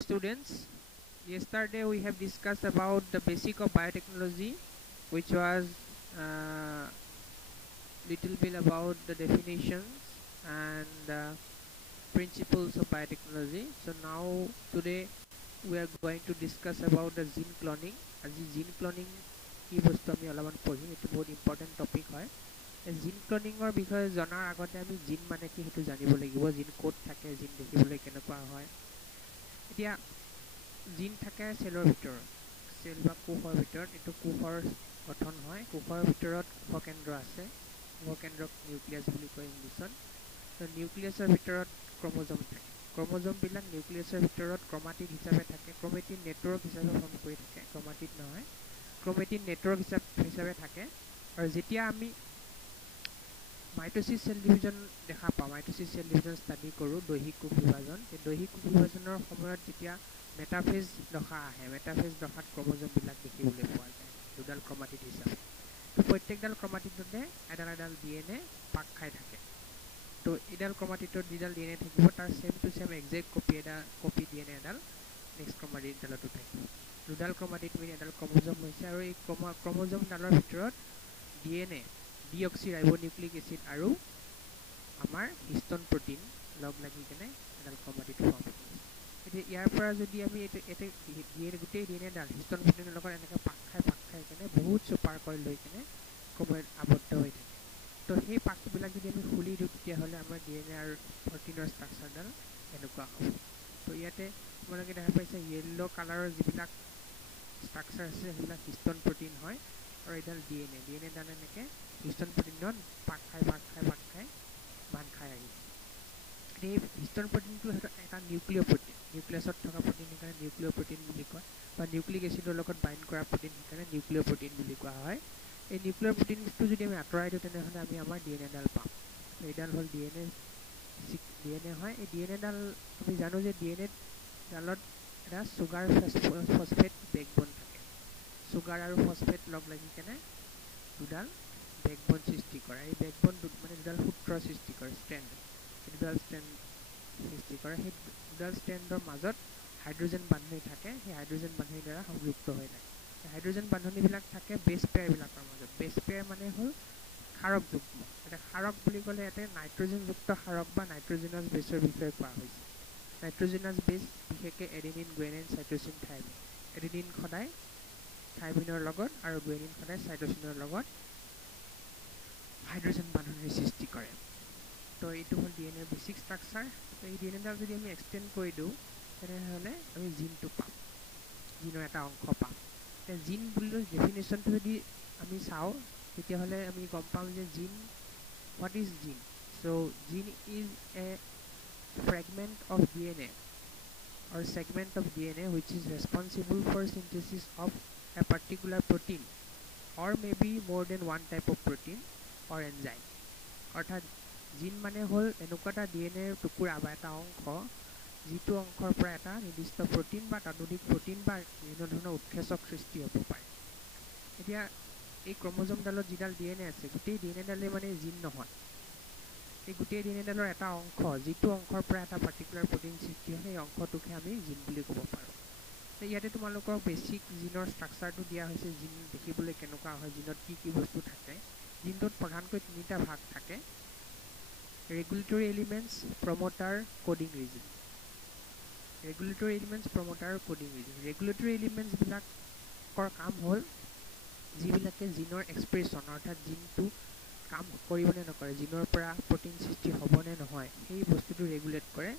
Students, yesterday we have discussed about the basic of biotechnology, which was little bit about the definitions and principles of biotechnology. So now today we are going to discuss about the gene cloning. As gene cloning কি বস্তু আমি অলপমান পঢ়িম, এইটো বহুত important topic হয়। জিন ক্লোনিঙৰ বিষয়ে জনাৰ আগতে আমি জিন মানে কি সেইটো জানিব লাগিব, জিন ক'ত থাকে, জিন দেখিবলৈ কেনেকুৱা হয়। এতিয়া জিন থাকে চেলৰ ভিতৰত, চেল বা কোষৰ ভিতৰত। এইটো কোষৰ গঠন হয়। কোষৰ ভিতৰত কোষকেন্দ্ৰ আছে, কোষকেন্দ্ৰক নিউক্লিয়াছ বুলি কয় ইংলিছত। তো নিউক্লিয়াছৰ ভিতৰত ক্ৰমোজম থাকে। ক্ৰমোজমবিলাক নিউক্লিয়াছৰ ভিতৰত ক্ৰমাটিড হিচাপে থাকে, ক্ৰমেটিড নেটৱৰ্ক হিচাপে ফৰ্ম কৰি থাকে। ক্ৰমাটিড নহয়, ক্ৰমেটিড নেটৱৰ্ক হিচাপে থাকে। আৰু যেতিয়া আমি মাইট'চিছ চেল ডিভিজন দেখা পাওঁ, মাইট'চিছ চেল ডিভিজন ষ্টাডি কৰোঁ, দৈহিক কোষ বিভাজন। সেই দৈহিক কোষ বিভাজনৰ সময়ত যেতিয়া মেটাফেজ দশা আহে, মেটাফেজ দশাত ক্ৰমোজমবিলাক দেখিবলৈ পোৱা যায় দুডাল ক্ৰমাটিড হিচাপে। তো প্ৰত্যেকডাল ক্ৰমাটিডতে এডাল এডাল DNA পাক খাই থাকে। তো এডাল ক্ৰমাটিডত যিডাল DNA থাকিব তাৰ same to same exact copy DNA এডাল নেক্সট ক্ৰমাটিডডালতো থাকিব। দুডাল ক্ৰমাটিড মিলি এডাল ক্ৰমোজম হৈছে, আৰু এই ক্ৰমোজমডালৰ ভিতৰত DNA, ডিঅক্সি ৰাইবোনিউক্লিক এচিড আৰু আমাৰ হিষ্টন প্ৰটিন লগ লাগি কেনে এডাল ক্ৰমাটিড ফৰ্ম কৰিছে। এতিয়া ইয়াৰ পৰা যদি আমি গোটেই DNAডাল হিষ্টন প্ৰটিনৰ লগত এনেকৈ পাক খাই কেনে বহুত চুপাৰ কইল লৈ কেনে ক্ৰমত আবদ্ধ হৈ থাকে। তো সেই পাকবিলাক যদি আমি খুলি দিওঁ, তেতিয়াহ'লে আমাৰ DNA আৰু প্ৰটিনৰ ষ্ট্ৰাকচাৰডাল এনেকুৱা হ'ব। তো ইয়াতে তোমালোকে দেখা পাইছে য়েল্ল' কালাৰৰ যিবিলাক ষ্ট্ৰাকচাৰ আছে সেইবিলাক হিষ্টন প্ৰটিন হয়, আৰু এইডাল DNAডাল এনেকৈ হিষ্টন প্ৰটিনত পাক খাই বান্ধ খাই আহিছে। এই হিষ্টন প্ৰটিনটো এটা নিউক্লিয় প্ৰটিন, নিউক্লিয়াছত থকা প্ৰটিন, সেইকাৰণে নিউক্লিয় প্ৰটিন বুলি কয়। বা নিউক্লিক এচিডৰ লগত বাইণ্ড কৰা প্ৰটিন, সেইকাৰণে নিউক্লিয় প্ৰটিন বুলি কোৱা হয়। এই নিউক্লিয়াৰ প্ৰটিনটো যদি আমি আঁতৰাই দিওঁ, তেনেহ'লে আমি আমাৰ DNAডাল পাম। এইডাল হ'ল DNA হয়। এই DNAডাল আমি জানো যে DNAডালত এটা চুগাৰ ফছফেট বেকবন থাকে। চুগাৰ আৰু ফছফেট লগ লাগি কেনে দুডাল বেকবন সৃষ্টি কৰে। এই বেকবন মানে দুডাল সূত্ৰ সৃষ্টি কৰে, ষ্ট্ৰেণ্ড। দুডাল ষ্ট্ৰেণ্ড সৃষ্টি কৰে। সেই দুডাল ষ্ট্ৰেণ্ডৰ মাজত হাইড্ৰজেন বান্ধনি থাকে, সেই হাইড্ৰজেন বান্ধনিৰ দ্বাৰা সংযুক্ত হৈ থাকে। হাইড্ৰজেন বান্ধনিবিলাক থাকে বেছ পেয়াৰবিলাকৰ মাজত। বেছ পেয়াৰ মানে হ'ল ক্ষাৰক যুগ্ম। এতিয়া ক্ষাৰক বুলি ক'লে ইয়াতে নাইট্ৰজেনযুক্ত ক্ষাৰক বা নাইট্ৰজেনাছ বেছৰ বিষয়ে কোৱা হৈছে। নাইট্ৰজেনাছ বেছ বিশেষকৈ এডেনিন, গুৱেনিন, চাইট'চিন, থাইমিন। এডেনিন সদায় থাইমিনৰ লগত আৰু গুৱেনিন সদায় চাইট'চিনৰ লগত হাইড্ৰজেন বান্ধনিৰ সৃষ্টি কৰে। তো এইটো হ'ল DNAৰ বেছিক ষ্ট্ৰাকচাৰ। তো এই DNAডাল যদি আমি এক্সটেণ্ড কৰি দিওঁ, তেনেহ'লে আমি জিনটো পাম, জিনৰ এটা অংশ পাম। এতিয়া জিন বুলিলে ডেফিনেশ্যনটো যদি আমি চাওঁ, তেতিয়াহ'লে আমি গম পাম যে gene, what is gene? So' gene is a fragment of DNA or segment of DNA which is responsible for synthesis of a particular protein or maybe more than one type of protein or enzyme. অৰ্থাৎ জিন মানে হ'ল এনেকুৱা এটা DNAৰ টুকুৰা বা এটা অংশ, যিটো অংশৰ পৰা এটা নিৰ্দিষ্ট প্ৰটিন বা ততোধিক প্ৰটিন বা বিভিন্ন ধৰণৰ উৎসেচক সৃষ্টি হ'ব পাৰে। এতিয়া এই ক্ৰমোজমডালত যিডাল DNA আছে, গোটেই DNAডালে মানে জিন নহয়। এই গোটেই DNAডালৰ এটা অংশ, যিটো অংশৰ পৰা এটা পাৰ্টিকুলাৰ প্ৰটিন সৃষ্টি হয়, সেই অংশটোকে আমি জিন বুলি ক'ব পাৰোঁ। ইয়াতে তোমালোকক বেছিক জিনৰ ষ্ট্ৰাকচাৰটো দিয়া হৈছে, জিন দেখিবলৈ কেনেকুৱা হয়, জিনত কি কি বস্তু থাকে। জিনটোত প্ৰধানকৈ তিনিটা ভাগ থাকে: regulatory elements, promoter, coding region. Regulatory elements, promoter, coding region. Regulatory এলিমেণ্টছবিলাকৰ কাম হ'ল যিবিলাকে জিনৰ এক্সপ্ৰেশ্যন, অৰ্থাৎ জিনটো কাম কৰিবনে নকৰে, জিনৰ পৰা প্ৰটিন সৃষ্টি হ'বনে নহয়, সেই বস্তুটো ৰেগুলেট কৰে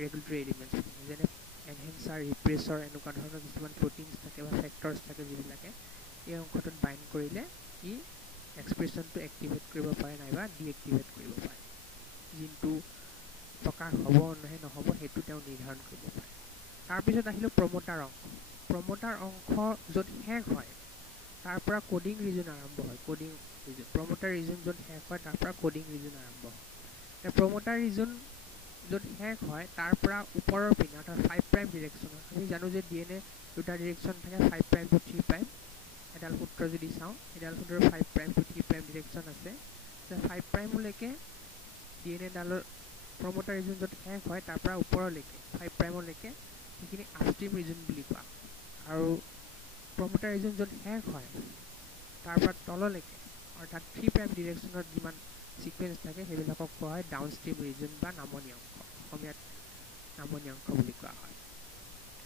ৰেগুলেটৰী এলিমেণ্টছ। যেনে এনহেঞ্চাৰ, ৰিপ্ৰেছৰ, এনেকুৱা ধৰণৰ কিছুমান প্ৰটিনছ থাকে বা ফেক্টৰ্ছ থাকে, যিবিলাকে এই অংশটোত বাইণ্ড কৰিলে ই এক্সপ্ৰেশ্যনটো এক্টিভেট কৰিব পাৰে নাইবা ডিএক্টিভেট কৰিব পাৰে। জিনটো প্ৰকাশ হ'ব নে নহ'ব সেইটো তেওঁ নিৰ্ধাৰণ কৰিব পাৰে। তাৰপিছত আহিলোঁ প্ৰমোটাৰ অংশ। প্ৰমোটাৰ অংশ য'ত শেষ হয়, তাৰ পৰা কোডিং ৰিজন আৰম্ভ হয়। কোডিং ৰিজন, প্ৰমোটাৰ ৰিজন য'ত শেষ হয়, তাৰ পৰা কোডিং ৰিজন আৰম্ভ হয়। এতিয়া প্ৰমোটাৰ ৰিজন য'ত শেষ হয়, তাৰ পৰা ওপৰৰ পিনে, অৰ্থাৎ 5' ডিৰেকশ্যনত, আমি জানো যে DNA দুটা ডিৰেকশ্যন থাকে, 5' to 3'। এডাল সূত্ৰ যদি চাওঁ, এডাল সূত্ৰৰ 5' to 3' ডিৰেকশ্যন আছে। 5'লৈকে DNAডালৰ প্ৰমোটাৰ ৰিজন য'ত শেষ হয়, তাৰ পৰা ওপৰলৈকে 5'লৈকে সেইখিনি আপষ্ট্ৰীম ৰিজন বুলি কোৱা আৰু প্ৰমোটাৰ ৰিজন য'ত শেষ হয় তাৰ পৰা তললৈকে অৰ্থাৎ 3' ডিৰেকশ্যনত যিমান সিকুৱেন্স থাকে সেইবিলাকক কোৱা হয় ডাউনষ্ট্ৰীম ৰিজন বা নামনি অংশ অসমীয়াত নামনি অংশ বুলি কোৱা হয়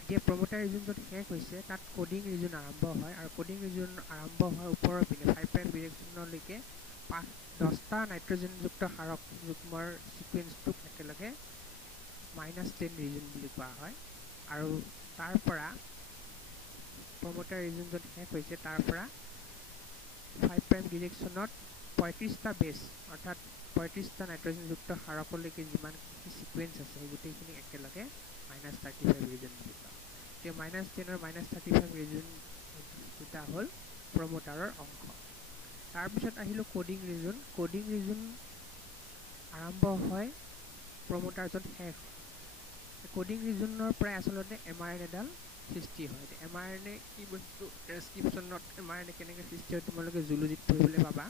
এতিয়া প্ৰমোটাৰ ৰিজন য'ত শেষ হৈছে তাত কোডিং ৰিজন আৰম্ভ হয় আৰু কোডিং ৰিজন আৰম্ভ হয় ওপৰৰ পিনে 5' ডিৰেকশ্যনলৈকে 10টা নাইট্ৰজেনযুক্ত হাৰক যুগ্মৰ সিকুৱেন্সটোক একেলগে -10 ৰিজন বুলি কোৱা হয় আৰু তাৰ পৰা প্ৰমোটাৰ ৰিজন য'ত শেষ হৈছে তাৰ পৰা 5' ডিৰেকশ্যনত 35টা বেছ অৰ্থাৎ 35টা নাইট্ৰজেনযুক্ত হাৰকলৈকে যিমান সিকুৱেন্স আছে সেই গোটেইখিনি একেলগে -35 ৰিজন বুলি কোৱা এতিয়া -10 আৰু -35 ৰিজন দুটা হ'ল প্ৰমোটাৰৰ অংশ তাৰপিছত আহিলোঁ কোডিং ৰিজন আৰম্ভ হয় প্ৰমোটাৰ য'ত শেষ হয় কোডিং ৰিজনৰ পৰাই আচলতে mRNA-ডাল সৃষ্টি হয় mRNA কি বস্তু ট্ৰেন্সক্ৰিপশ্যনত mRNA কেনেকৈ সৃষ্টি হয় তোমালোকে জুলজিত পঢ়িবলৈ পাবা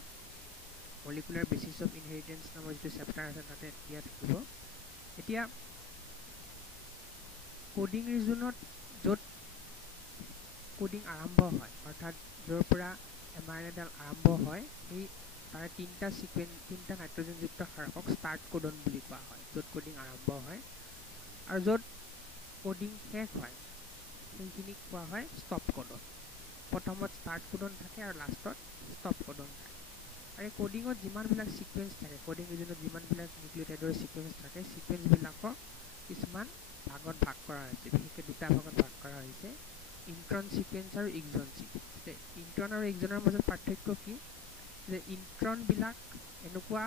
মলিকুলাৰ বেচিছ অফ ইনহেৰিটেন্স নামৰ যিটো চেপ্টাৰ আছে তাতে দিয়া থাকিব এতিয়া কোডিং ৰিজনত য'ত কোডিং আৰম্ভ হয় অৰ্থাৎ য'ৰ পৰা mRNA-ডাল আৰম্ভ হয় সেই তাৰে তিনিটা নাইট্ৰজেনযুক্ত হাৰকক ষ্টাৰ্ট কোডন বুলি কোৱা হয় য'ত কোডিং আৰম্ভ হয় আৰু য'ত কোডিং শেষ হয় সেইখিনিক কোৱা হয় ষ্টপ কোডন প্ৰথমত ষ্টাৰ্ট কোডন থাকে আৰু লাষ্টত ষ্টপ কোডন থাকে আৰু এই কোডিঙত যিমানবিলাক সিকুৱেন্স থাকে কোডিং ৰিজনত যিমানবিলাক নিউক্লিঅটাইডৰ সিকুৱেন্স থাকে সিকুৱেন্সবিলাকক কিছুমান ভাগত ভাগ কৰা হৈছে বিশেষকৈ দুটা ভাগত ভাগ কৰা হৈছে ইন্ট্ৰন সিকুৱেন্স আৰু এক্সন সিকুৱেন্স ইন্ট্ৰন আৰু এক্সনৰ মাজত পাৰ্থক্য কি যে ইন্ট্ৰনবিলাক এনেকুৱা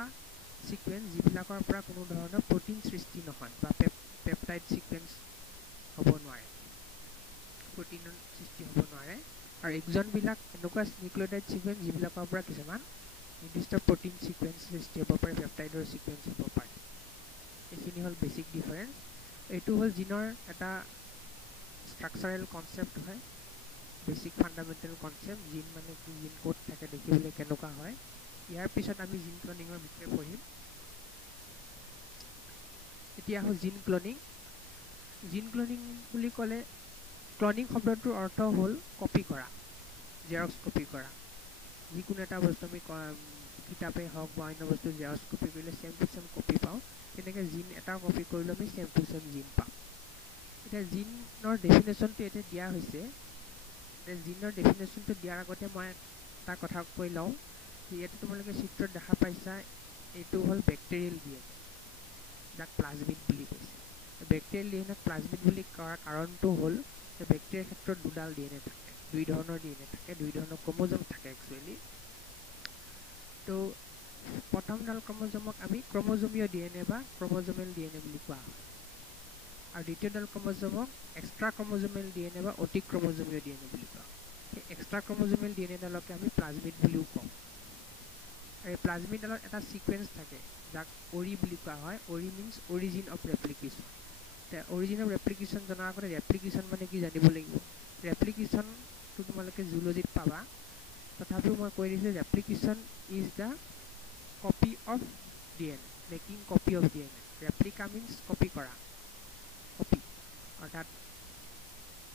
সিকুৱেন্স যিবিলাকৰ পৰা কোনো ধৰণৰ প্ৰটিন সৃষ্টি নহয় বা পেপটাইড সিকুৱেন্স হ'ব নোৱাৰে প্ৰটিনৰ সৃষ্টি হ'ব নোৱাৰে আৰু এক্সনবিলাক এনেকুৱা নিউক্লিঅটাইড সিকুৱেন্স যিবিলাকৰ পৰা কিছুমান নিৰ্দিষ্ট প্ৰটিন সিকুৱেন্স সৃষ্টি হ'ব পাৰে পেপটাইডৰ সিকুৱেন্স হ'ব পাৰে এইখিনি হ'ল বেছিক ডিফাৰেন্স এইটো হ'ল জিনৰ এটা ষ্ট্ৰাকচাৰেল কনচেপ্ট হয় বেছিক ফাণ্ডামেণ্টেল কনচেপ্ট জিন মানে কি জিন ক'ত থাকে দেখিবলৈ কেনেকুৱা হয় ইয়াৰ পিছত আমি জিন ক্লনিঙৰ বিষয়ে পঢ়িম এতিয়া হ'ল জিন ক্লনিং বুলি ক'লে ক্লনিং শব্দটোৰ অৰ্থ হ'ল কপি কৰা জেৰক্স কপি কৰা যিকোনো এটা বস্তু আমি কিতাপেই হওক বা অন্য বস্তু জেৰক্স কপি কৰিলে চেম টু চেম কপি পাওঁ তেনেকৈ জিন এটা কপি কৰিলে আমি চেম টু চেম জিন পাম এতিয়া জিনৰ ডেফিনেশ্যনটো এতিয়া দিয়া হৈছে জিনৰ ডেফিনেশ্যনটো দিয়াৰ আগতে মই এটা কথা কৈ লওঁ ইয়াতে তোমালোকে চিত্ৰত দেখা পাইছা এইটো হ'ল বেক্টেৰিয়েল DNA যাক প্লাজমিড বুলি কৈছে বেক্টেৰিয়েল DNA প্লাজমিড বুলি কোৱাৰ কাৰণটো হ'ল যে বেক্টেৰিয়াৰ ক্ষেত্ৰত দুডাল DNA থাকে দুই ধৰণৰ DNA থাকে দুই ধৰণৰ ক্ৰমোজম থাকে একচুৱেলি তো প্ৰথমডাল ক্ৰমোজমক আমি ক্ৰমোজমীয় DNA বা ক্ৰমোজমেল DNA বুলি কোৱা হয় আৰু দ্বিতীয়ডাল ক্ৰমোজমক এক্সট্ৰা ক্ৰমোজমেল DNA বা অতি ক্ৰমোজমীয় DNA বুলি কোৱা হয় সেই এক্সট্ৰা ক্ৰমোজমেল DNAডালকে আমি প্লাজমিড বুলিও কওঁ আৰু এই প্লাজমিডডালত এটা সিকুৱেন্স থাকে যাক অৰি বুলি কোৱা হয় অৰি মিনছ অৰিজিন অফ ৰেপ্লিকেশ্যন এতিয়া অৰিজিন অফ ৰেপ্লিকেশ্যন জনাৰ আগতে ৰেপ্লিকেশ্যন মানে কি জানিব লাগিব ৰেপ্লিকেশ্যনটো তোমালোকে জুলজিত পাবা তথাপিও মই কৈ দিছোঁ replication is the copy of DNA making copy of DNA replica means copy কৰা কপি অৰ্থাৎ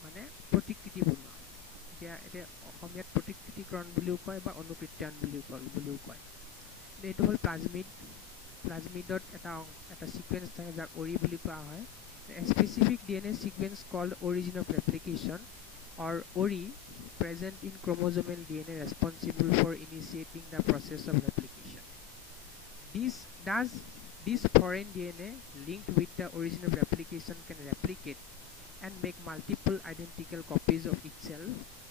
মানে প্ৰতিকৃতি বনোৱা এতিয়া অসমীয়াত প্ৰতিকৃতিকৰণ বুলিও কয় বা অনুকৃত্যায়ন বুলিও কয় এইটো হ'ল প্লাজমিডত এটা সিকুৱেন্স থাকে যাক অৰি বুলি কোৱা হয় specific DNA sequence called origin of replication or ori present in chromosomal DNA responsible for initiating the process of replication. This foreign DNA linked with the original replication can replicate and make multiple identical copies of itself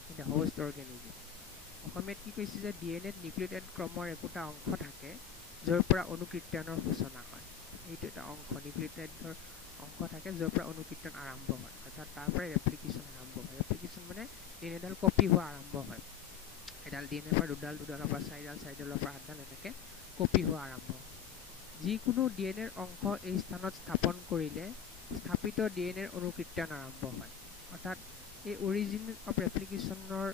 in the host organism. অসমীয়াত কি কৈছে যে DNA নিউক্লিঅটাইড ক্ৰমৰ একোটা অংশ থাকে য'ৰ পৰা অনুকৃত্যায়নৰ সূচনা হয় এইটো এটা অংশ নিউক্লিঅটাইডৰ অংশ থাকে য'ৰ পৰা অনুকৃত্যায়ন আৰম্ভ হয় অৰ্থাৎ তাৰ পৰাই ৰেপ্লিকেশ্যন আৰম্ভ হয় ৰেপ্লিকেশ্যন মানে DNAডাল কপি হোৱা আৰম্ভ হয় এডাল DNA পৰা দুডালৰ পৰা চাৰিডালৰ পৰা আঠডাল এনেকৈ কপি হোৱা আৰম্ভ হয় যিকোনো DNAৰ অংশ এই স্থানত স্থাপন কৰিলে স্থাপিত DNAৰ অনুকৃত্যায়ন আৰম্ভ হয় অৰ্থাৎ এই অৰিজিন অফ ৰেপ্লিকেশ্যনৰ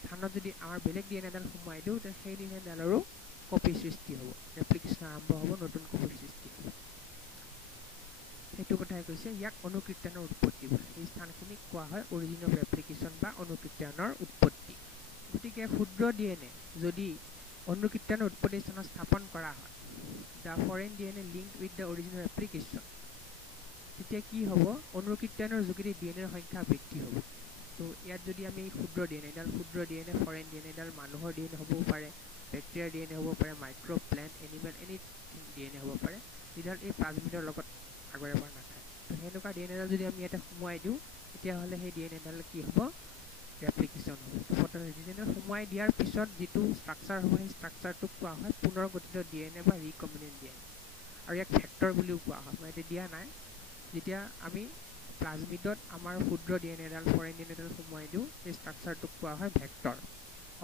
স্থানত যদি আমাৰ বেলেগ DNAডাল সোমাই দিওঁ তেতিয়া সেই DNAডালৰো কপি সৃষ্টি হ'ব ৰেপ্লিকেশ্যন আৰম্ভ হ'ব নতুন কপিৰ সৃষ্টি হ'ব সেইটো কথাই কৈছে ইয়াক অনুকীৰ্তনৰ উৎপত্তি বোলে এই স্থানখিনিক কোৱা হয় অৰিজিন অফ ৰেপ্লিকেশ্যন বা অনুকীৰ্তনৰ উৎপত্তি গতিকে ক্ষুদ্ৰ ডিএনএ যদি অনুকীৰ্তনৰ উৎপত্তি স্থানত স্থাপন কৰা হয় the foreign DNA linked with the origin of replication তেতিয়া কি হ'ব অনুকীৰ্তনৰ যোগেদি ডিএনএৰ সংখ্যা বৃদ্ধি হ'ব তো ইয়াত যদি আমি ক্ষুদ্ৰ ডিএনএ এডাল ক্ষুদ্ৰ ডিএনএ ফৰেইন ডিএনএ এডাল মানুহৰ ডিএনএ হ'বও পাৰে বেক্টেৰিয়াৰ ডিএনএ হ'ব পাৰে micro' plant animal any DNA হ'ব পাৰে যিডাল এই প্লাজমিডৰ লগত আগৰে পৰা নাথাকে তো সেনেকুৱা ডিএনএডাল যদি আমি ইয়াতে সোমোৱাই দিওঁ তেতিয়াহ'লে সেই ডিএনএডাল কি হ'ব ৰেপ্লিকেশ্যন হ'ব তো প্ৰথমে ডিএনএ সোমোৱাই দিয়াৰ পিছত যিটো ষ্ট্ৰাকচাৰ হ'ব সেই ষ্ট্ৰাকচাৰটোক কোৱা হয় পুনৰ গঠিত ডিএনএ বা ৰিকম্বিনেণ্ট ডিএনএ আৰু ইয়াক ভেক্টৰ বুলিও কোৱা হয় মই এতিয়া দিয়া নাই যেতিয়া আমি প্লাজমিডত আমাৰ ক্ষুদ্ৰ ডিএনএডাল ফৰেইন ডিএনএডাল সোমোৱাই দিওঁ সেই ষ্ট্ৰাকচাৰটোক কোৱা হয় ভেক্টৰ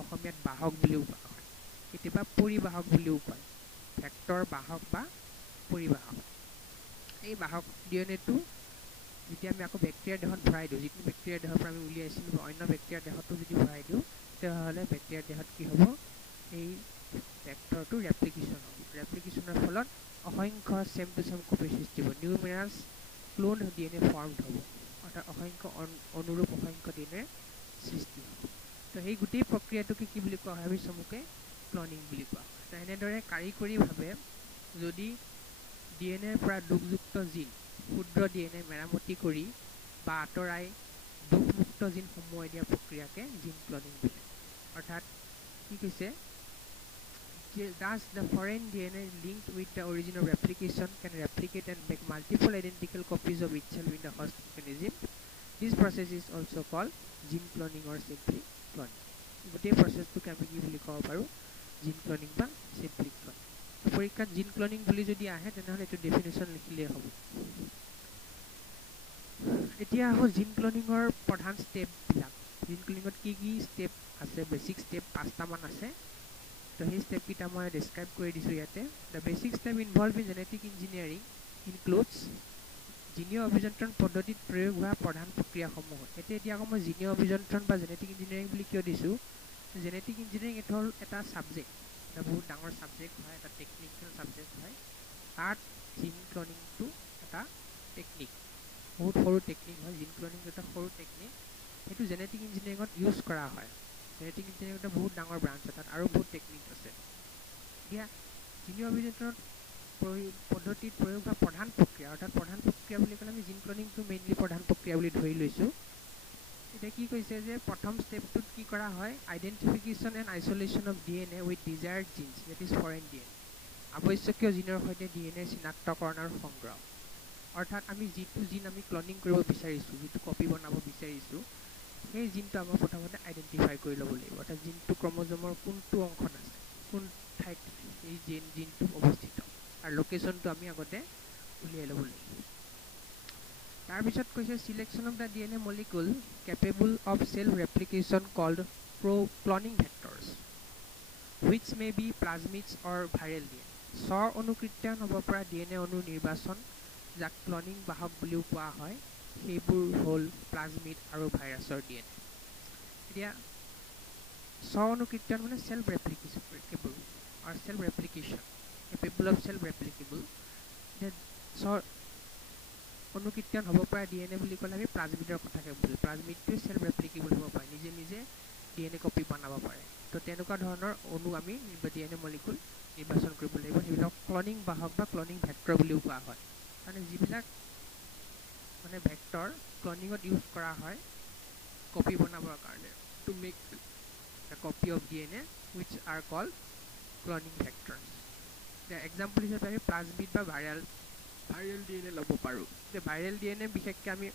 অসমীয়াত বাহক বুলিও কোৱা হয় কেতিয়াবা পৰিবাহক বুলিও কয় ভেক্টৰ বাহক বা পৰিবাহক এই বাহক ডিএনএটো যেতিয়া আমি আকৌ বেক্টেৰিয়াৰ দেহত ভৰাই দিওঁ যিটো বেক্টেৰিয়াৰ দেহৰ পৰা আমি উলিয়াইছিলোঁ বা অন্য বেক্টেৰিয়াৰ দেহতো যদি ভৰাই দিওঁ তেতিয়াহ'লে বেক্টেৰিয়াৰ দেহত কি হ'ব এই ভেক্টৰটো ৰেপ্লিকেশ্যন হ'ব ৰেপ্লিকেশ্যনৰ ফলত অসংখ্য চেম টু চেম কপি সৃষ্টি হ'ব নিউমেৰাছ ক্লোন ডিএনএ ফৰ্মড হ'ব অৰ্থাৎ অসংখ্য অনুৰূপ অসংখ্য ডিএনএৰ সৃষ্টি হ'ব তো সেই গোটেই প্ৰক্ৰিয়াটোকে কি বুলি কোৱা হয় আমি চমুকে ক্লনিং বুলি কোৱা হয় তো এনেদৰে কাৰিকৰীভাৱে যদি ডিএনএৰ পৰা দুখযুক্ত জিন ক্ষুদ্ৰ ডিএনএ মেৰামতি কৰি বা আঁতৰাই দুখমুক্ত জিন সোমোৱাই দিয়া প্ৰক্ৰিয়াকে জিন ক্লনিং বোলে অৰ্থাৎ কি কৈছে Thus, the foreign DNA linked with the origin of replication can replicate and make multiple identical copies of itself in the host organism. This process is also called gene cloning or simply cloning. গোটেই প্ৰচেছটোকে আমি কি বুলি ক'ব পাৰোঁ জিন cloning বা simply cloning পৰীক্ষাত জিন cloning বুলি যদি আহে তেনেহ'লে এইটো ডেফিনেশ্যন লিখিলেই হ'ব এতিয়া আহোঁ জিন ক্লনিঙৰ প্ৰধান ষ্টেপবিলাক জিন ক্লনিঙত কি কি ষ্টেপ আছে বেছিক ষ্টেপ 5টামান আছে তো সেই ষ্টেপকেইটা মই ডেছক্ৰাইব কৰি দিছোঁ ইয়াতে the basic step involve in genetic engineering includes জিনীয় অভিযন্ত্ৰণ পদ্ধতিত প্ৰয়োগ হোৱা প্ৰধান প্ৰক্ৰিয়াসমূহ এতিয়া আকৌ মই জিনীয় অভিযন্ত্ৰণ বা জেনেটিক ইঞ্জিনিয়াৰিং বুলি কিয় দিছোঁ জেনেটিক ইঞ্জিনিয়াৰিং এইটো হ'ল এটা ছাবজেক্ট এটা বহুত ডাঙৰ ছাবজেক্ট হয় এটা টেকনিকেল ছাবজেক্ট হয় তাত জিন ক্লনিংটো এটা টেকনিক বহুত সৰু টেকনিক হয় জিন ক্লনিং এটা সৰু টেকনিক সেইটো জেনেটিক ইঞ্জিনিয়াৰিঙত ইউজ কৰা হয় জেনেটিক ইঞ্জিনিয়াৰিং এটা বহুত ডাঙৰ ব্ৰাঞ্চ তাত আৰু বহুত টেকনিক আছে এতিয়া জিনীয় অভিযন্ত্ৰণত পদ্ধতিত প্ৰয়োগ হোৱা প্ৰধান প্ৰক্ৰিয়া অৰ্থাৎ প্ৰধান প্ৰক্ৰিয়া বুলি ক'লে আমি জিন ক্লনিংটো মেইনলি প্ৰধান প্ৰক্ৰিয়া বুলি ধৰি লৈছোঁ এতিয়া কি কৈছে যে প্ৰথম ষ্টেপটোত কি কৰা হয় identification and isolation of DNA with desired genes that is foreign DNA আৱশ্যকীয় জিনৰ সৈতে ডিএনএ চিনাক্তকৰণ আৰু সংগ্ৰহ অৰ্থাৎ আমি যিটো জিন আমি ক্লনিং কৰিব বিচাৰিছোঁ যিটো কপি বনাব বিচাৰিছোঁ সেই জিনটো আমাৰ প্ৰথমতে আইডেণ্টিফাই কৰি ল'ব লাগিব অৰ্থাৎ জিনটো ক্ৰম'জমৰ কোনটো অংশত আছে কোন ঠাইত এই জিনটো অৱস্থিত আৰু লোকেশ্যনটো আমি আগতে উলিয়াই ল'ব লাগিব তাৰপিছত কৈছে selection of the DNA molecule capable of self replication called cloning vectors which may be plasmids or viral DNA অনুকৃত্যান হ'ব পৰা ডিএনএ অণু নিৰ্বাচন যাক ক্লনিং বাহক বুলিও কোৱা হয় সেইবোৰ হ'ল প্লাজমিড আৰু ভাইৰাছৰ ডিএনএ এতিয়া অনুকৃত্যান মানে চেল্ফ ৰেপ্লিকেবল আৰু self replication capable of self replicable এতিয়া অনুকৃত্যান হ'ব পৰা ডিএনএ বুলি ক'লে আমি প্লাজমিডৰ কথাকে বুজিলোঁ প্লাজমিডটোৱে চেল্ফ ৰেপ্লিকেবল হ'ব পাৰে নিজে নিজে ডিএনএ কপি বনাব পাৰে তো তেনেকুৱা ধৰণৰ অণু আমি ডিএনএ মলিকুল নিৰ্বাচন কৰিব লাগিব সেইবিলাক ক্লনিং বাহক বা ক্লনিং ভেক্টৰ বুলিও কোৱা হয় মানে যিবিলাক মানে ভেক্টৰ ক্লনিঙত ইউজ কৰা হয় কপি বনাবৰ কাৰণে to make a copy of DNA which are called cloning vectors. The example হিচাপে আমি প্লাজমিড বা ভাইৰেল ডিএনএ ল'ব পাৰোঁ যে ভাইৰেল ডিএনএ বিশেষকৈ আমি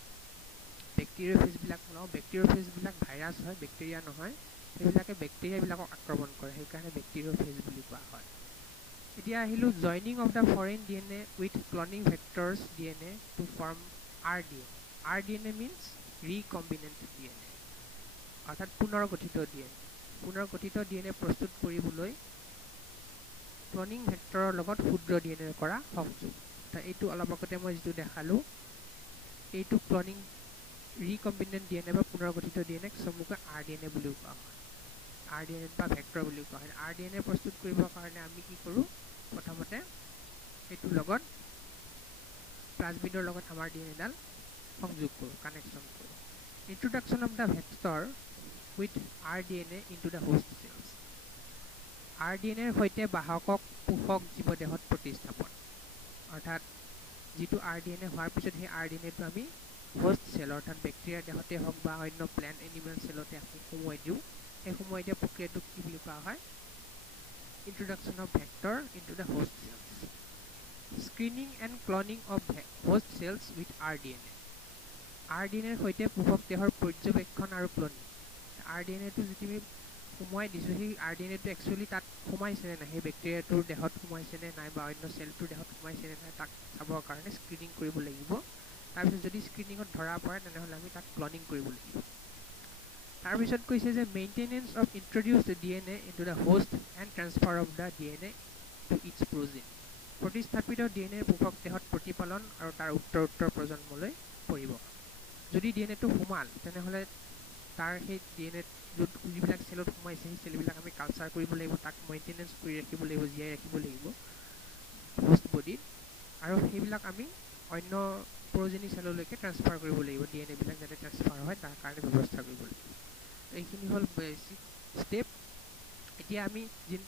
বেক্টেৰিয়'ফেজবিলাক লওঁ বেক্টেৰিয়'ফেজবিলাক ভাইৰাছ হয় বেক্টেৰিয়া নহয় সেইবিলাকে বেক্টেৰিয়াবিলাকক আক্ৰমণ কৰে সেইকাৰণে বেক্টেৰিয়'ফেজ বুলি কোৱা হয় এতিয়া আহিলোঁ joining of the foreign DNA with cloning vectors DNA to form R DNA means recombinant DNA অৰ্থাৎ পুনৰ গঠিত ডিএনএ প্ৰস্তুত কৰিবলৈ ক্লনিং ভেক্টৰৰ লগত ক্ষুদ্ৰ ডিএনএ কৰা সংযোগ এইটো অলপ আগতে মই যিটো দেখালোঁ এইটো ক্লনিং ৰিকম্বিনেণ্ট ডিএনএ বা পুনৰ গঠিত ডিএনএক চমুকৈ আৰ ডিএনএ বুলিও কোৱা হয় আৰ ডিএনএ বা ভেক্টৰ বুলিও কোৱা হয় আৰ ডিএনএ প্ৰস্তুত কৰিবৰ কাৰণে আমি কি কৰোঁ প্ৰথমতে এইটোৰ লগত প্লাজমিডৰ লগত আমাৰ DNA ডাল সংযোগ কৰোঁ কানেকশ্যন কৰোঁ introduction of the vector with RDNA into the host cells RDNA ৰ সৈতে বাহকক পোষক জীৱদেহত প্ৰতিস্থাপন অৰ্থাৎ যেটো RDNA হোৱাৰ পিছত সেই RDNA টো আমি হোষ্ট সেল অৰ্থাৎ ব্যাকটেৰিয়া দেহতে হওক বা অন্য প্ল্যান্ট এনিমেল সেলতে আমি সময় দিও এই সময় দিয়া প্ৰক্ৰিয়াটো কি বুলি কোৱা হয় introduction of vector into the host cells screening and cloning of host cells with RDNA ৰ সৈতে পোষক দেহৰ পৰ্যবেক্ষণ আৰু ক্লোনিং RDNA টো যদি আমি সময় দিছো সেই RDNA টো একচুয়ালি তাত সোমাইছে নে নাই সেই ব্যাকটেৰিয়াটোৰ দেহত সোমাইছে নে নাই বা অন্য সেলটোৰ দেহত সোমাইছে নে নাই তাক চাবৰ কাৰণে স্ক্ৰিনিং কৰিব লাগিব তাৰ পিছত যদি স্ক্ৰিনিংত ধৰা পৰে তেনেহলে আমি তাক ক্লোনিং কৰিব লাগিব তাৰ পিছত কৈছে যে maintenance of introduced DNA into the host and transfer of the DNA to its progeny প্ৰতিস্থাপিত DNA পোষক দেহত প্ৰতিপালন আৰু তাৰ উত্তৰ প্ৰজন্মলৈ পৰিব যদি DNA টো সোমাল তেনেহলে তাৰ সেই DNA যিবিলাক সেলত সোমাইছে সেই সেলবিলাক আমি কালচাৰ কৰিব লাগিব তাক মেইনটেনেন্স কৰি ৰাখিব লাগিব জীয়াই ৰাখিব লাগিব হোষ্ট বডি আৰু সেইবিলাক আমি অন্য প্ৰজেনি সেললৈকে ট্ৰান্সফাৰ কৰিব লাগিব DNA বিলাক যাতে ট্ৰান্সফাৰ হয় তাৰ কাৰণে ব্যৱস্থা কৰিব লাগিব এইখিনি হল বেসিক স্টেপ এতিয়া আমি জিন